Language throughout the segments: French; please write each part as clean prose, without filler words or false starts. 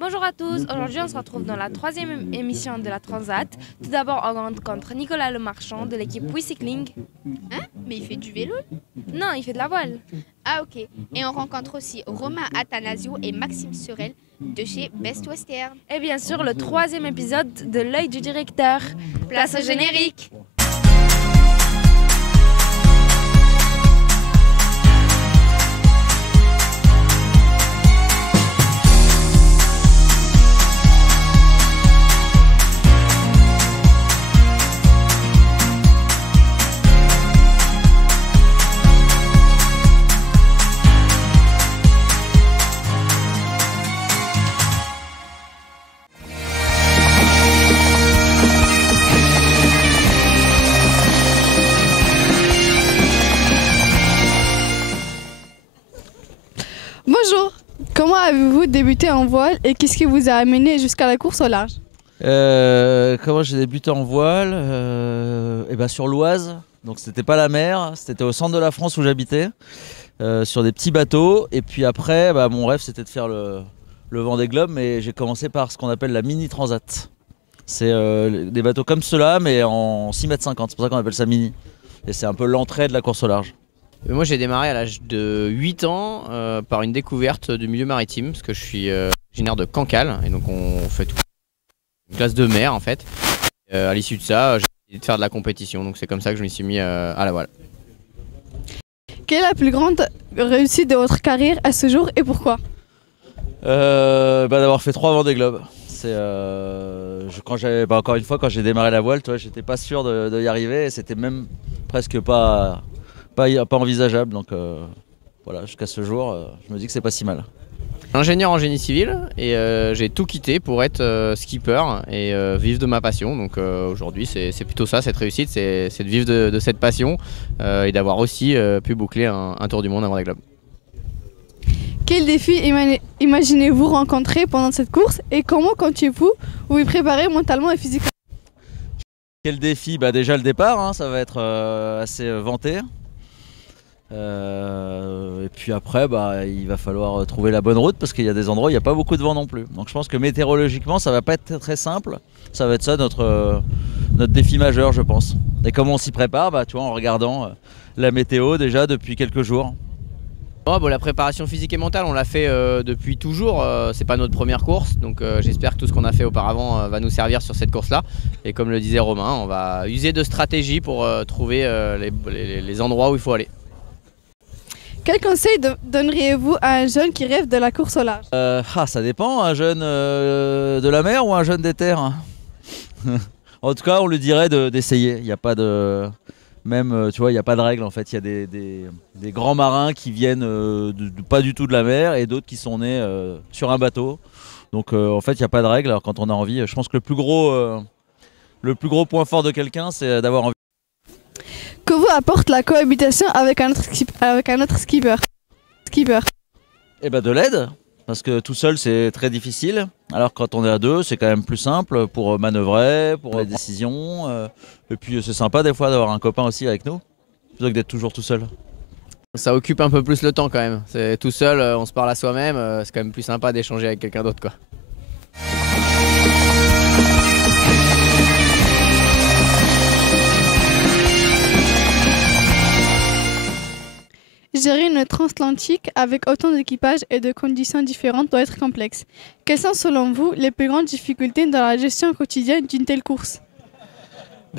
Bonjour à tous, aujourd'hui on se retrouve dans la troisième émission de la Transat. Tout d'abord on rencontre Nicolas Lemarchand de l'équipe WeCycling. Hein? Mais il fait du vélo? Non, il fait de la voile. Ah ok. Et on rencontre aussi Romain Athanasio et Maxime Sorel de chez Best Western. Et bien sûr le troisième épisode de l'œil du directeur. Place au générique. Bonjour, comment avez-vous débuté en voile et qu'est-ce qui vous a amené jusqu'à la course au large? Comment j'ai débuté en voile sur l'Oise, donc c'était pas la mer, c'était au centre de la France où j'habitais, sur des petits bateaux. Et puis après, mon rêve c'était de faire le Vendée Globe, mais j'ai commencé par ce qu'on appelle la mini transat. C'est des bateaux comme ceux-là, mais en 6,50 m, c'est pour ça qu'on appelle ça mini. Et c'est un peu l'entrée de la course au large. Moi j'ai démarré à l'âge de 8 ans par une découverte du milieu maritime, parce que je suis originaire de Cancale, et donc on fait tout une classe de mer en fait. À l'issue de ça, j'ai décidé de faire de la compétition, donc c'est comme ça que je me suis mis à la voile. Quelle est la plus grande réussite de votre carrière à ce jour et pourquoi? D'avoir fait 3 Vendée Globe. C'est encore une fois, quand j'ai démarré la voile, j'étais pas sûr de y arriver, et c'était même presque pas envisageable. Donc voilà, jusqu'à ce jour, je me dis que c'est pas si mal. Ingénieur en génie civil, et j'ai tout quitté pour être skipper et vivre de ma passion. Donc aujourd'hui c'est plutôt ça, cette réussite, c'est de vivre de cette passion et d'avoir aussi pu boucler un tour du monde, un Vendée Globe. Quel défi imaginez-vous rencontrer pendant cette course et comment comptez-vous vous y préparer mentalement et physiquement? Quel défi? Déjà le départ, hein, ça va être assez vanté. Et puis après, il va falloir trouver la bonne route, parce qu'il y a des endroits où il n'y a pas beaucoup de vent non plus. Donc je pense que météorologiquement, ça va pas être très simple. Ça va être ça notre défi majeur, je pense. Et comment on s'y prépare? En regardant la météo déjà depuis quelques jours. La préparation physique et mentale, on l'a fait depuis toujours. C'est pas notre première course, donc j'espère que tout ce qu'on a fait auparavant va nous servir sur cette course-là. Et comme le disait Romain, on va user de stratégie pour trouver les endroits où il faut aller. Quel conseil donneriez-vous à un jeune qui rêve de la course au large? Ça dépend, un jeune de la mer ou un jeune des terres. En tout cas, on lui dirait d'essayer. Il n'y a pas de... Même, il n'y a pas de règle en fait. Il y a des grands marins qui viennent pas du tout de la mer, et d'autres qui sont nés sur un bateau. Donc en fait, il n'y a pas de règle. Alors quand on a envie, je pense que le plus gros point fort de quelqu'un, c'est d'avoir envie. Que vous apporte la cohabitation avec un autre skipper? De l'aide, parce que tout seul c'est très difficile. Alors quand on est à deux, c'est quand même plus simple pour manœuvrer, pour les décisions. Et puis c'est sympa des fois d'avoir un copain aussi avec nous, plutôt que d'être toujours tout seul. Ça occupe un peu plus le temps quand même. C'est tout seul, on se parle à soi-même, c'est quand même plus sympa d'échanger avec quelqu'un d'autre, quoi. Gérer une transatlantique avec autant d'équipages et de conditions différentes doit être complexe. Quelles sont selon vous les plus grandes difficultés dans la gestion quotidienne d'une telle course?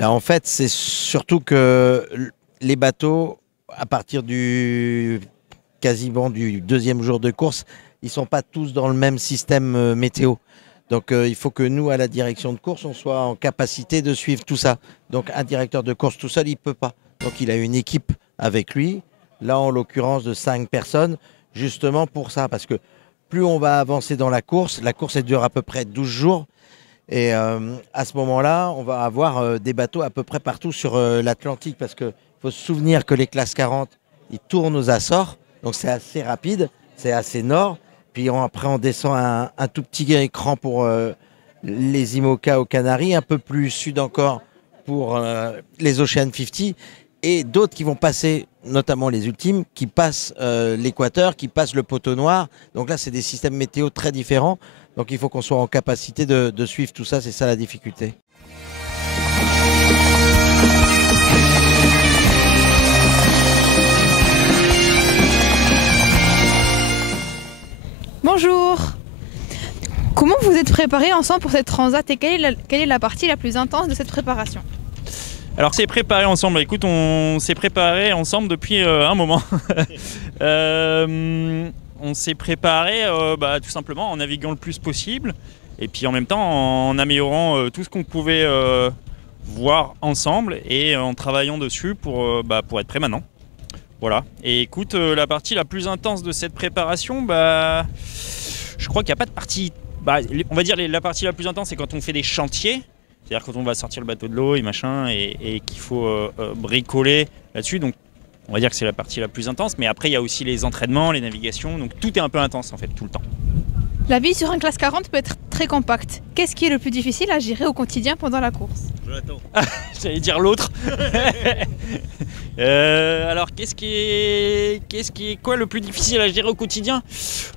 En fait, c'est surtout que les bateaux, à partir quasiment du deuxième jour de course, ils ne sont pas tous dans le même système météo. Donc il faut que nous, à la direction de course, on soit en capacité de suivre tout ça. Donc un directeur de course tout seul, il ne peut pas. Donc il a une équipe avec lui, là en l'occurrence de 5 personnes, justement pour ça. Parce que plus on va avancer dans la course elle dure à peu près 12 jours. Et à ce moment-là, on va avoir des bateaux à peu près partout sur l'Atlantique, parce qu'il faut se souvenir que les classes 40, ils tournent aux Açores, donc c'est assez rapide, c'est assez nord. Puis après, on descend un tout petit écran pour les IMOCA aux Canaries, un peu plus sud encore pour les Ocean 50, et d'autres qui vont passer, notamment les ultimes, qui passent l'équateur, qui passent le poteau noir. Donc là, c'est des systèmes météo très différents. Donc il faut qu'on soit en capacité de suivre tout ça, c'est ça la difficulté. Bonjour. Comment vous êtes préparés ensemble pour cette transat et quelle est la partie la plus intense de cette préparation? Alors c'est préparé ensemble, écoute, on s'est préparé ensemble depuis un moment. On s'est préparé tout simplement en naviguant le plus possible et puis en même temps en améliorant tout ce qu'on pouvait voir ensemble et en travaillant dessus pour être prêt maintenant. Voilà. Et écoute, la partie la plus intense de cette préparation, je crois qu'il n'y a pas de partie. On va dire la partie la plus intense, c'est quand on fait des chantiers. C'est-à-dire quand on va sortir le bateau de l'eau et machin, et qu'il faut bricoler là-dessus. Donc on va dire que c'est la partie la plus intense. Mais après, il y a aussi les entraînements, les navigations. Donc tout est un peu intense en fait, tout le temps. La vie sur un classe 40 peut être très compacte. Qu'est-ce qui est le plus difficile à gérer au quotidien pendant la course? J'allais dire l'autre. Alors qu'est-ce qui est quoi le plus difficile à gérer au quotidien?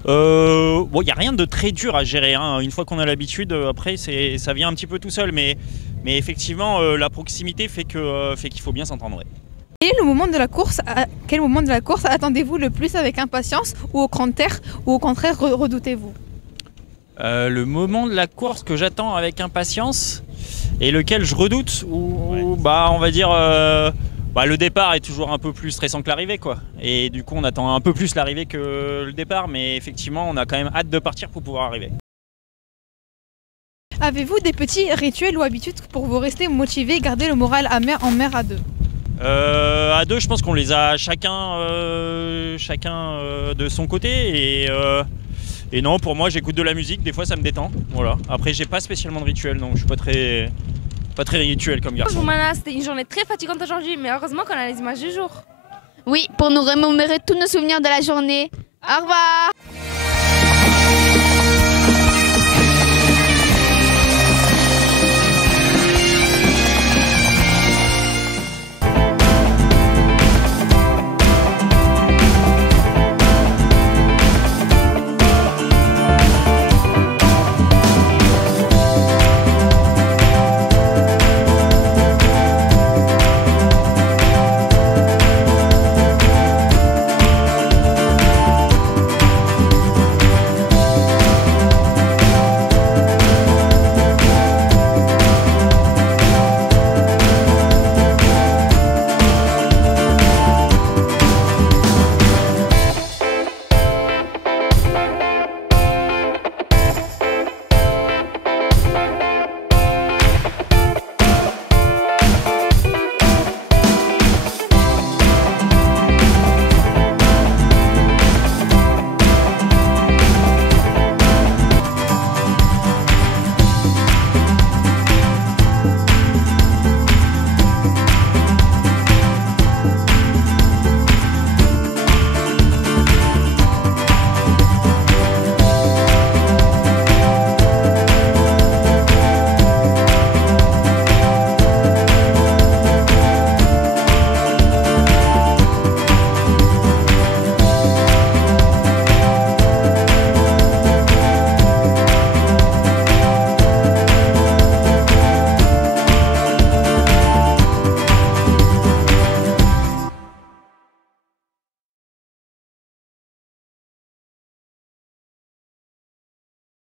Il n'y a rien de très dur à gérer, hein. Une fois qu'on a l'habitude, après ça vient un petit peu tout seul. Mais effectivement, la proximité fait qu'il faut bien s'entendre. Ouais. Quel moment de la course attendez-vous le plus avec impatience ou au contraire redoutez-vous? Le moment de la course que j'attends avec impatience et lequel je redoute, on va dire le départ est toujours un peu plus stressant que l'arrivée, quoi. Et du coup on attend un peu plus l'arrivée que le départ, mais effectivement on a quand même hâte de partir pour pouvoir arriver. Avez-vous des petits rituels ou habitudes pour vous rester motivé et garder le moral en mer à deux? À deux, je pense qu'on les a chacun de son côté et non, pour moi j'écoute de la musique, des fois ça me détend. Voilà. Après j'ai pas spécialement de rituel, donc je suis pas très rituel comme garçon. Romana, c'était une journée très fatigante aujourd'hui, mais heureusement qu'on a les images du jour. Oui, pour nous remémorer tous nos souvenirs de la journée. Au revoir.